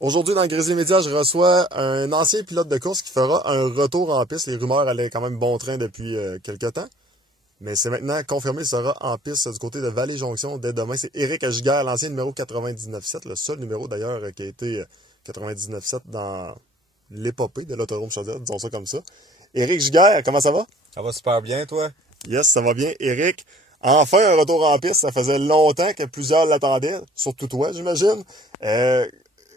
Aujourd'hui, dans Grizzly Media, je reçois un ancien pilote de course qui fera un retour en piste. Les rumeurs allaient quand même bon train depuis quelques temps. Mais c'est maintenant confirmé, il sera en piste du côté de Vallée-Jonction dès demain. C'est Éric Giguère, l'ancien numéro 99.7, le seul numéro d'ailleurs qui a été 99.7 dans l'épopée de l'autodrome Chaudière, disons ça comme ça. Éric Giguère, comment ça va? Ça va super bien, toi? Yes, ça va bien. Éric, enfin un retour en piste. Ça faisait longtemps que plusieurs l'attendaient, surtout toi, j'imagine.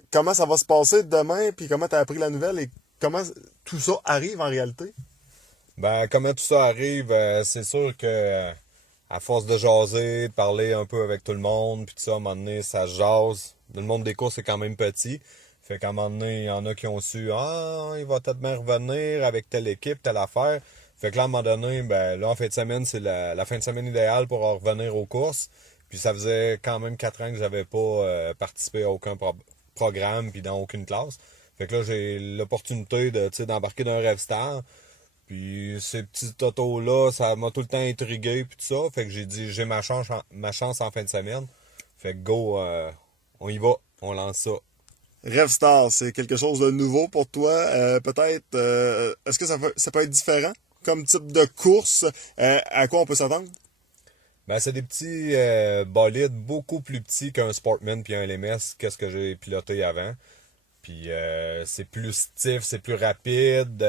Comment ça va se passer demain, puis comment tu as appris la nouvelle et comment tout ça arrive en réalité? Ben, comment tout ça arrive, c'est sûr que à force de jaser, de parler un peu avec tout le monde, puis tout ça, à un moment donné, ça se jase. Le monde des courses est quand même petit. Fait qu'à un moment donné, il y en a qui ont su, ah, il va peut-être bien revenir avec telle équipe, telle affaire. Fait que là, à un moment donné, ben, là, en fin de semaine, c'est la fin de semaine idéale pour revenir aux courses. Puis ça faisait quand même 4 ans que j'avais pas participé à aucun programme, puis dans aucune classe. Fait que là, j'ai l'opportunité de, tu sais, d'embarquer d'un rêve star. Puis ces petits autos-là, ça m'a tout le temps intrigué puis tout ça. Fait que j'ai dit j'ai ma chance en fin de semaine. Fait que go, on y va, on lance ça. Rêve Star, c'est quelque chose de nouveau pour toi. Peut-être, est-ce que ça peut être différent comme type de course? À quoi on peut s'attendre? Ben c'est des petits bolides beaucoup plus petits qu'un Sportman puis un LMS, qu'est-ce que j'ai piloté avant. Puis c'est plus stiff, c'est plus rapide,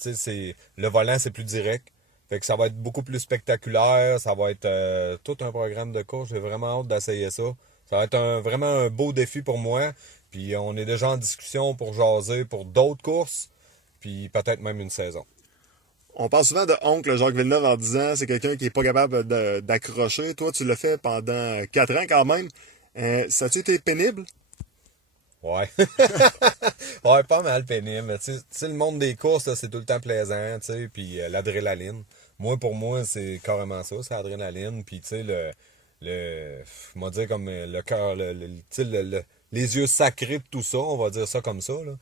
tu sais, le volant c'est plus direct. Fait que ça va être beaucoup plus spectaculaire, ça va être tout un programme de course. J'ai vraiment hâte d'essayer ça. Ça va être vraiment un beau défi pour moi. Puis on est déjà en discussion pour jaser pour d'autres courses, puis peut-être même une saison. On parle souvent de oncle Jacques Villeneuve en disant c'est quelqu'un qui est pas capable d'accrocher. Toi, tu l'as fait pendant 4 ans quand même. Ça a-tu été pénible? Ouais. Ouais, pas mal pénible. Tu sais, le monde des courses, là, c'est tout le temps plaisant, tu sais, puis l'adrénaline. Moi, pour moi, c'est carrément ça, c'est l'adrénaline, puis tu sais, comment dire, comme le cœur, tu sais, les yeux sacrés de tout ça, on va dire ça comme ça, là.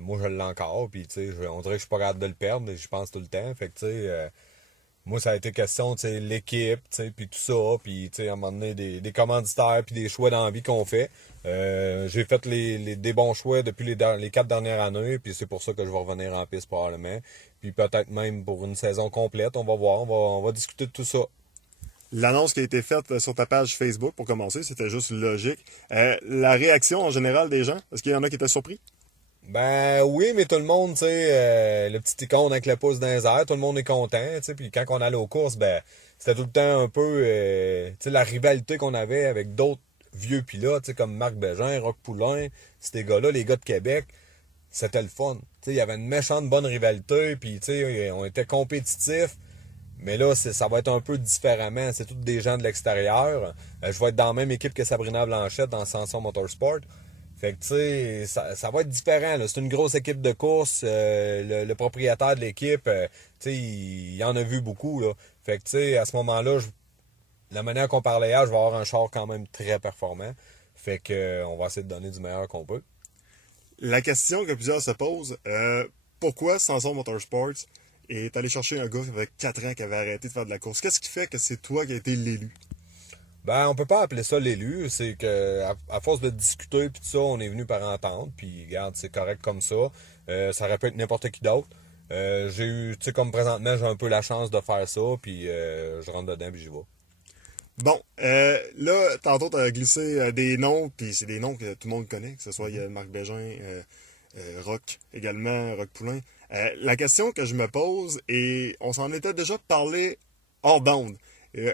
Moi, je l'ai encore, puis tu sais, on dirait que je suis pas capable de le perdre, j'y pense tout le temps, fait que tu sais, moi, ça a été question, tu sais, l'équipe, tu sais, puis tout ça, puis tu sais, à un moment donné, des commanditaires, puis des choix d'envie qu'on fait. J'ai fait des bons choix depuis les 4 dernières années, puis c'est pour ça que je vais revenir en piste probablement. Puis peut-être même pour une saison complète, on va voir, on va discuter de tout ça. L'annonce qui a été faite sur ta page Facebook, pour commencer, c'était juste logique. La réaction en général des gens, est-ce qu'il y en a qui étaient surpris? Ben oui, mais tout le monde, tu sais, le petit icône avec le pouce dans les airs, tout le monde est content, tu sais, puis quand on allait aux courses, ben, c'était tout le temps un peu, tu sais, la rivalité qu'on avait avec d'autres vieux pilotes, tu sais, comme Marc Bégin, Roch Poulain, ces gars-là, les gars de Québec, c'était le fun. Tu sais, il y avait une méchante bonne rivalité, puis tu sais, on était compétitifs, mais là, ça va être un peu différemment. C'est tous des gens de l'extérieur. Je vais être dans la même équipe que Sabrina Blanchette dans Samson Motorsport. Fait que, tu sais, ça va être différent, là. C'est une grosse équipe de course. Le propriétaire de l'équipe, tu sais, il en a vu beaucoup, là. Fait que, tu sais, à ce moment-là, la manière qu'on parlait hier, je vais avoir un char quand même très performant. Fait que, on va essayer de donner du meilleur qu'on peut. La question que plusieurs se posent, pourquoi Samson Motorsports est allé chercher un gars avec 4 ans qui avait arrêté de faire de la course? Qu'est-ce qui fait que c'est toi qui as été l'élu? Ben, on peut pas appeler ça l'élu. C'est que, à force de discuter puis tout ça, on est venu par entente. Puis, regarde, c'est correct comme ça. Ça aurait pu être n'importe qui d'autre. J'ai eu, tu sais, comme présentement, j'ai un peu la chance de faire ça. Puis, je rentre dedans puis j'y vais. Bon, là, tantôt, tu as glissé des noms, puis c'est des noms que tout le monde connaît, que ce soit il y a Marc Bégin, Roch également, Roch Poulain. La question que je me pose, et on s'en était déjà parlé hors d'onde,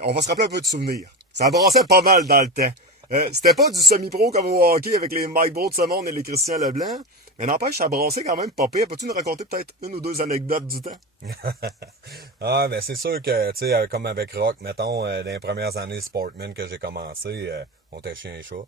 on va se rappeler un peu de souvenirs. Ça brassait pas mal dans le temps. C'était pas du semi-pro comme au hockey avec les Mike Brault de ce monde et les Christian Leblanc, mais n'empêche, ça brassait quand même pas pire. Peux-tu nous raconter peut-être une ou deux anecdotes du temps? Ah, ben c'est sûr que, tu sais, comme avec Rock, mettons, dans les premières années Sportman que j'ai commencé, on était chien et chat.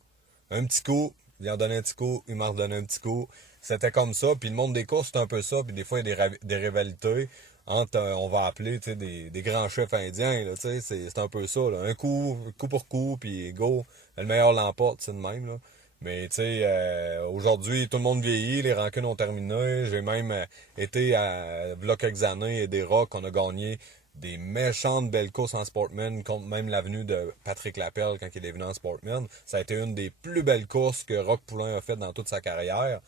Un petit coup, il en donnait un petit coup, il m'en redonnait un petit coup. C'était comme ça, puis le monde des courses, c'est un peu ça, puis des fois, il y a des rivalités entre, on va appeler, tu sais, des grands chefs indiens, là, tu sais, c'est un peu ça, là. Un coup, coup pour coup, puis go, le meilleur l'emporte, c'est de même, là. Mais tu sais, aujourd'hui, tout le monde vieillit, les rancunes ont terminé. J'ai même été à v'là quelques années des Rocks, on a gagné des méchantes belles courses en Sportman, contre même l'avenue de Patrick Lapelle quand il est venu en Sportman. Ça a été une des plus belles courses que Roch Poulain a faites dans toute sa carrière.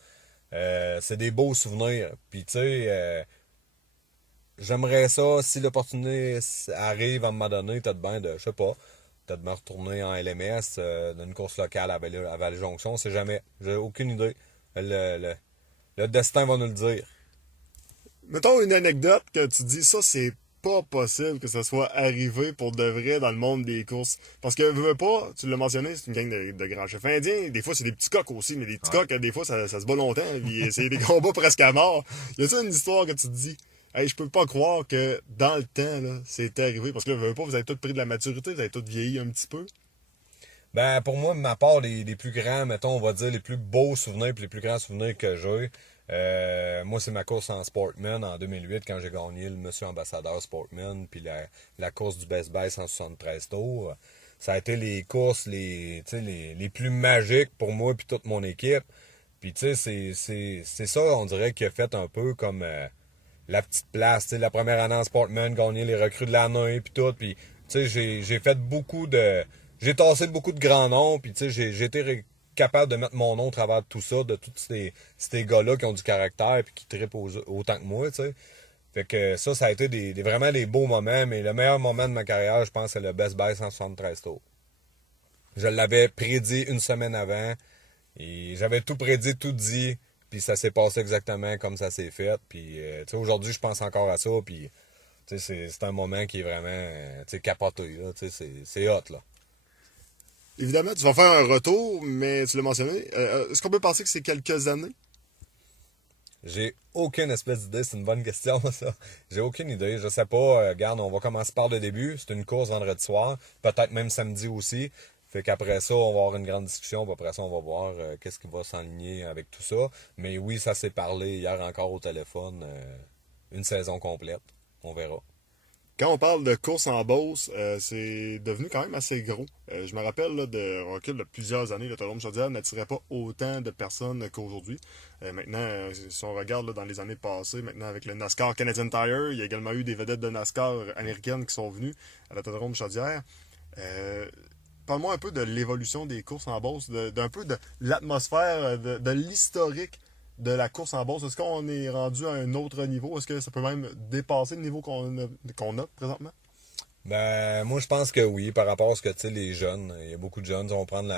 C'est des beaux souvenirs. Puis tu sais, j'aimerais ça, si l'opportunité arrive à un moment donné, peut-être bien de, je sais pas, peut-être me retourner en LMS, d'une course locale à Vallée-Jonction, on sait jamais. J'ai aucune idée. Le destin va nous le dire. Mettons une anecdote que tu dis, ça, c'est pas possible que ça soit arrivé pour de vrai dans le monde des courses. Parce que, veux pas, tu l'as mentionné, c'est une gang de grands chefs indiens. Des fois, c'est des petits coqs aussi, mais des petits Ouais. coqs, des fois, ça se bat longtemps. Puis c'est des combats presque à mort. Y a-t-il une histoire que tu te dis, hey, je peux pas croire que dans le temps, là, c'est arrivé? Parce que là, veux pas, vous avez tous pris de la maturité, vous avez tous vieilli un petit peu. Ben, pour moi, ma part, les plus grands, mettons, on va dire, les plus beaux souvenirs puis les plus grands souvenirs que j'ai, moi, c'est ma course en Sportman en 2008 quand j'ai gagné le Monsieur Ambassadeur Sportman puis la course du Best Buy 173 tours. Ça a été les courses les plus magiques pour moi puis toute mon équipe. Puis, tu sais, c'est ça, on dirait, qui a fait un peu comme la petite place. Tu sais, la première année en Sportman, gagner les recrues de l'année puis tout. Puis, tu sais, j'ai fait beaucoup de... J'ai tassé beaucoup de grands noms, puis tu sais, j'ai été capable de mettre mon nom au travers de tout ça, de tous ces gars-là qui ont du caractère puis qui trippent autant que moi, tu sais. Fait que ça a été vraiment des beaux moments, mais le meilleur moment de ma carrière, je pense, c'est le Best Buy 173 tours. Je l'avais prédit une semaine avant, et j'avais tout prédit, tout dit, puis ça s'est passé exactement comme ça s'est fait. Puis, tu sais, aujourd'hui, je pense encore à ça, puis, tu sais, c'est un moment qui est vraiment, tu sais, capoté, là, tu sais, c'est hot, là. Évidemment, tu vas faire un retour, mais tu l'as mentionné. Est-ce qu'on peut penser que c'est quelques années? J'ai aucune espèce d'idée, c'est une bonne question, ça. J'ai aucune idée, je sais pas. Regarde, on va commencer par le début. C'est une course vendredi soir, peut-être même samedi aussi. Fait qu'après ça, on va avoir une grande discussion, puis après ça, on va voir qu'est-ce qui va s'enligner avec tout ça. Mais oui, ça s'est parlé hier encore au téléphone, une saison complète. On verra. Quand on parle de course en Beauce, c'est devenu quand même assez gros. Je me rappelle là, de recul de plusieurs années, l'autodrome Chaudière n'attirait pas autant de personnes qu'aujourd'hui. Maintenant, si on regarde là, dans les années passées, maintenant avec le NASCAR Canadian Tire, il y a également eu des vedettes de NASCAR américaines qui sont venues à l'autodrome Chaudière. Euh, Parle-moi un peu de l'évolution des courses en Beauce, d'un peu de l'atmosphère, de l'historique de la course en Beauce. Est-ce qu'on est rendu à un autre niveau? Est-ce que ça peut même dépasser le niveau qu'on a présentement? Ben, moi, je pense que oui, par rapport à ce que, tu sais, les jeunes, il y a beaucoup de jeunes, on va prendre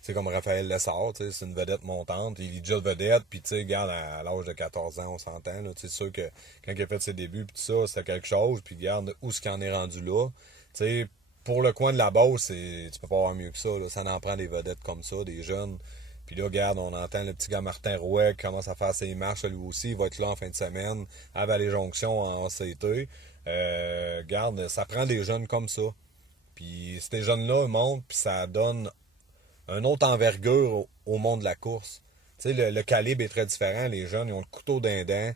c'est comme Raphaël Lessard, tu sais, c'est une vedette montante, il est déjà vedette, puis tu sais, regarde, à l'âge de 14 ans, on s'entend, là, c'est sûr que quand il a fait ses débuts, puis tout ça, c'était quelque chose, puis regarde où ce qu'il en est rendu là, tu sais, pour le coin de la Beauce, tu peux pas avoir mieux que ça, là, ça en prend des vedettes comme ça, des jeunes, puis là, regarde, on entend le petit gars Martin Rouet qui commence à faire ses marches, lui aussi, il va être là en fin de semaine, à Vallée-Jonction en CT. Regarde, ça prend des jeunes comme ça. Puis ces jeunes-là ils montent, puis ça donne une autre envergure au monde de la course. Tu sais, le calibre est très différent. Les jeunes, ils ont le couteau d'un dent.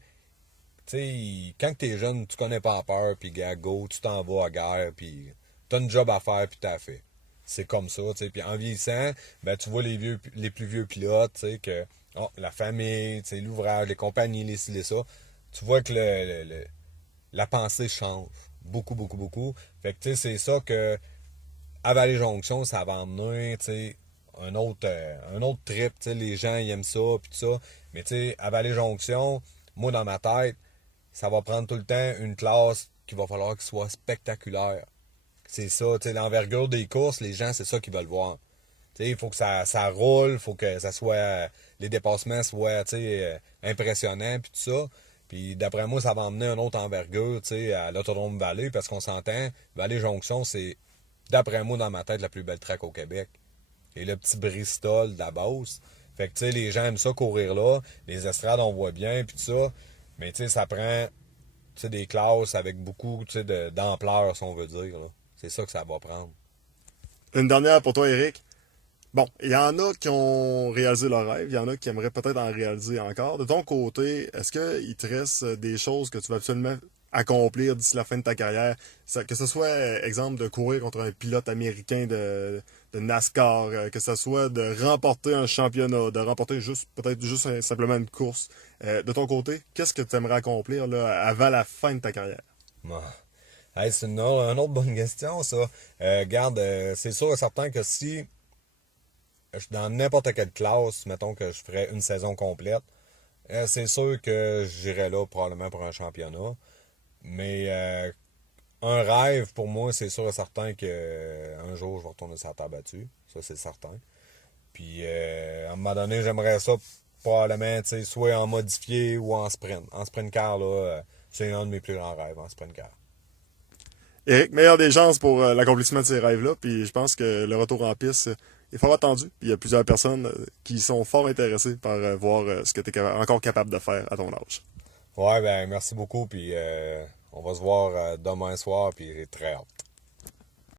Tu sais, quand t'es jeune, tu connais pas la peur, puis gars, go, tu t'en vas à guerre, puis t'as une job à faire, puis t'as fait. C'est comme ça, tu sais. Puis en vieillissant, ben, tu vois les plus vieux pilotes, tu sais, que la famille, tu sais, l'ouvrage, les compagnies, les ci, les ça. Tu vois que la pensée change. Beaucoup, beaucoup, beaucoup. Fait que, tu sais, c'est ça que à Vallée-Jonction, ça va emmener, tu sais, un autre trip, tu sais, les gens, ils aiment ça, puis tout ça. Mais, tu sais, à Vallée-Jonction, moi, dans ma tête, ça va prendre tout le temps une classe qu'il va falloir qu'il soit spectaculaire. C'est ça, tu sais, l'envergure des courses, les gens, c'est ça qu'ils veulent voir. Tu sais, il faut que ça roule, il faut que ça soit, les dépassements soient, tu sais, impressionnants, puis tout ça. Puis d'après moi, ça va emmener une autre envergure, tu sais, à l'Autodrome Vallée, parce qu'on s'entend, Vallée-Jonction, c'est, d'après moi, dans ma tête, la plus belle track au Québec. Et le petit Bristol de la Beauce. Fait que, tu sais, les gens aiment ça courir là. Les estrades, on voit bien, puis tout ça. Mais, tu sais, ça prend, tu sais, des classes avec beaucoup, tu sais, d'ampleur, si on veut dire, là. C'est ça que ça va prendre. Une dernière pour toi, Eric. Bon, il y en a qui ont réalisé leur rêve, il y en a qui aimeraient peut-être en réaliser encore. De ton côté, est-ce qu'il te reste des choses que tu vas absolument accomplir d'ici la fin de ta carrière? Que ce soit, exemple, de courir contre un pilote américain de NASCAR, que ce soit de remporter un championnat, de remporter peut-être juste simplement une course. De ton côté, qu'est-ce que tu aimerais accomplir là, avant la fin de ta carrière? Bon. Hey, c'est une autre bonne question, ça. Regarde, c'est sûr et certain que si je suis dans n'importe quelle classe, mettons que je ferais une saison complète, c'est sûr que j'irais là probablement pour un championnat. Mais un rêve pour moi, c'est sûr et certain que un jour je vais retourner sur la terre battue. Ça, c'est certain. Puis à un moment donné, j'aimerais ça probablement, tu sais, soit en modifié ou en sprint. En sprint car, là, c'est un de mes plus grands rêves en sprint car. Eric, meilleure des chances pour l'accomplissement de ces rêves-là. Puis je pense que le retour en piste est fort attendu. Puis il y a plusieurs personnes qui sont fort intéressées par voir ce que tu es encore capable de faire à ton âge. Ouais, ben merci beaucoup, puis on va se voir demain soir, puis j'ai très hâte.